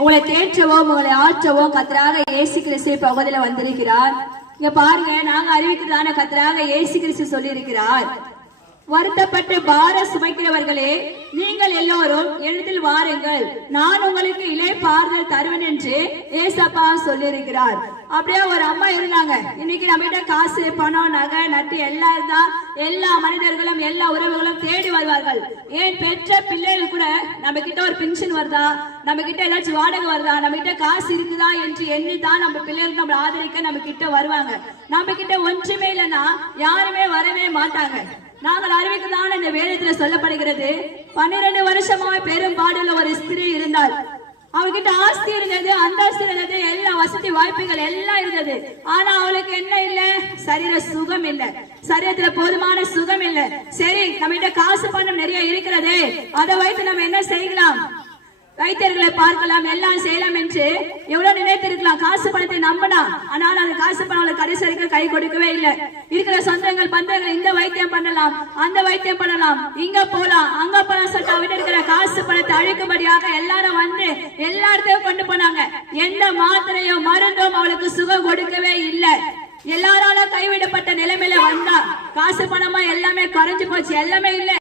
உங்களை தேற்றவோ உங்களை ஆற்றவோ கர்த்தராக இயேசு கிறிஸ்து பகுதியில வந்திருக்கிறார். இங்க பாருங்க, நாங்க அறிவிக்கிறதான கர்த்தராக இயேசு கிறிஸ்து சொல்லி இருக்கிறார், வருத்தப்பட்டு பார சுமைக்கிறவர்களே நீங்கள் எல்லோரும் எழுதில் வாருங்கள், நான் உங்களுக்கு இளைப்பாறுதல் தருவேன் என்று ஏசப்பா சொல்லியிருக்கிறார். அப்படியே ஒரு அம்மா இருந்தாங்க. இன்னைக்கு நம்ம கிட்ட காசு பணம் நகை நட்டு எல்லாம் இருந்தா எல்லா மனிதர்களும் எல்லா உறவுகளும் தேடி வருவார்கள். ஏன் பெற்ற பிள்ளைகள் கூட நம்ம கிட்ட ஒரு பென்ஷன் வருதா, நம்ம கிட்ட ஏதாச்சும் வாடகை வருதா, நம்ம கிட்ட காசு இருக்குதா என்று எண்ணிதான் நம்ம பிள்ளைகளுக்கு நம்ம ஆதரிக்க நம்ம கிட்ட வருவாங்க. நம்ம கிட்ட ஒன்றுமே இல்லைன்னா யாருமே வரவே மாட்டாங்க. நாங்கள் அறிவிக்கதான இந்த வேதத்துல சொல்லப்படுகிறது, 12 வருஷமா பெரும்பாடுள்ள ஒரு ஸ்திரீ இருந்தால், அவகிட்ட ஆஸ்தி இருந்தது, அந்தாஸ்தி இருந்தது, எல்லா வசதி வாய்ப்புகள் எல்லாம் இருந்தது. ஆனா அவளுக்கு என்ன இல்ல? சரீர சுகம் இல்ல, சரீரத்துல போதுமான சுகம் இல்ல. சரி, நம்ம கிட்ட காசு பணம் நிறைய இருக்கிறது, அதை வைத்து நம்ம என்ன செய்யலாம்? வைத்தியர்களை பார்க்கலாம், எல்லாம் செய்யலாம் என்று எவ்வளவு நினைத்திருக்கலாம். காசு பணத்தை நம்பினா, ஆனால் அந்த காசு பணம் கடைசி வரைக்கும் கை கொடுக்கவே இல்லை. இருக்கிற சொந்தங்கள் பந்தங்கள் இந்த வைத்தியம் பண்ணலாம், அந்த வைத்தியம் பண்ணலாம், இங்க போலாம் அங்க போலாம் சொல்லிட்டு அவகிட்ட இருக்கிற காசு பணத்தை அழிக்கும்படியாக எல்லாரும் வந்து எல்லா இடத்தையும் கொண்டு போனாங்க. எந்த மாத்திரையோ மருந்தும் அவளுக்கு சுகம் கொடுக்கவே இல்லை. எல்லாரால கைவிடப்பட்ட நிலைமையில வந்தா, காசு பணமா எல்லாமே குறைஞ்சு போச்சு, எல்லாமே இல்லை.